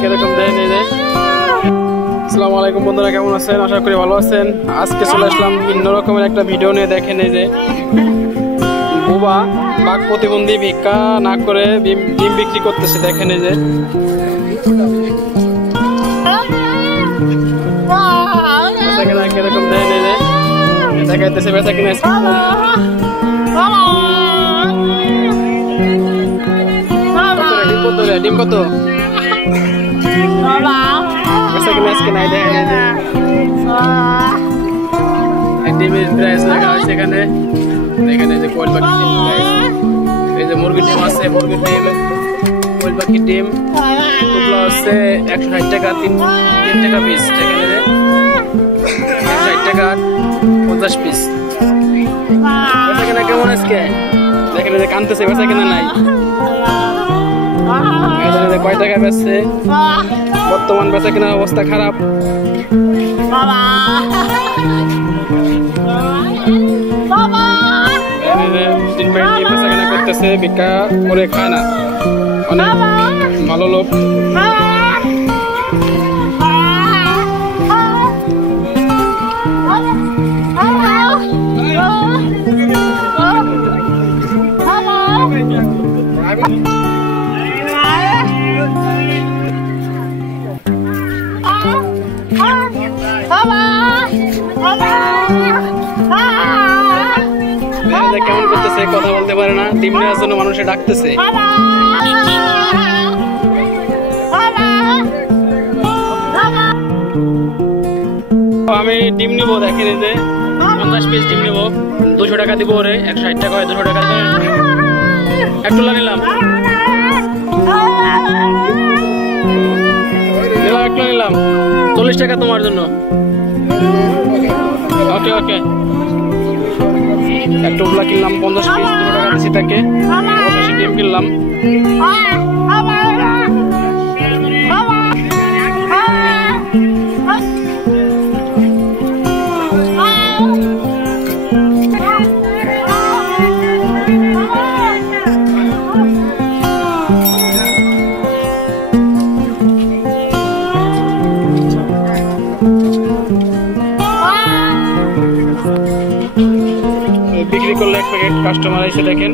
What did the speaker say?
কিরকম দেয় নেই। আসসালামু আলাইকুম বন্ধুরা, কেমন আছেন? আশা করি ভালো আছেন। আজকে চলে আসলাম ভিন্ন রকমের একটা ভিডিও নিয়ে। দেখেন এই যে বুবা বাঘ প্রতিবন্ধী ভিক্ষা না করে ডিম বিক্রি করতেছে। দেখেন এই যে কিরকম দেয় নেই যে দেখাইতেছে বেচা কিনা। ডিম কত বেচা কিনা আজকে নাই। দেখেন এই যে ডিমের প্রাইস লেখা হয়েছে এখানে। এখানে যে কোয়েল পাখির ডিম প্রাইস, এই যে মুরগির ডিম আছে, মুরগির ডিম, কোয়েল পাখির ডিম এগুলো হচ্ছে 160 টাকা 3 টাকা পিস। এখানে যে 160 টাকা 50 পিস। বেচা কিনা কেমন আজকে? দেখেন যে কানতেছে, বেচা কিনা নাই। কয় টাকা বেচছে? বর্তমান বেচা কেনার অবস্থা খারাপ। বেচা কেনা করতেছে, ভিক্ষা করে খায় না, অনেক ভালো লোক। কেমন করতেছে, কথা বলতে পারে না, ডিম নেওয়ার জন্য মানুষে ডাকতেছে। আমি ডিম নিবো, দেখেন এই যে 50 পিস ডিম নিবো, 200 টাকা দিব ওরে। 160 টাকা হয়, 200 টাকা একটুলা নিলাম, একটা নিলাম 40 টাকা তোমার জন্য। ওকে ওকে, একটা উবলা কিনলাম 50 পিস, 200 টাকা দিচ্ছি তাকে। অবশেষে ডিম কিনলাম। বিক্রি করলে 1 প্যাকেট কাস্টমার এসে দেখেন।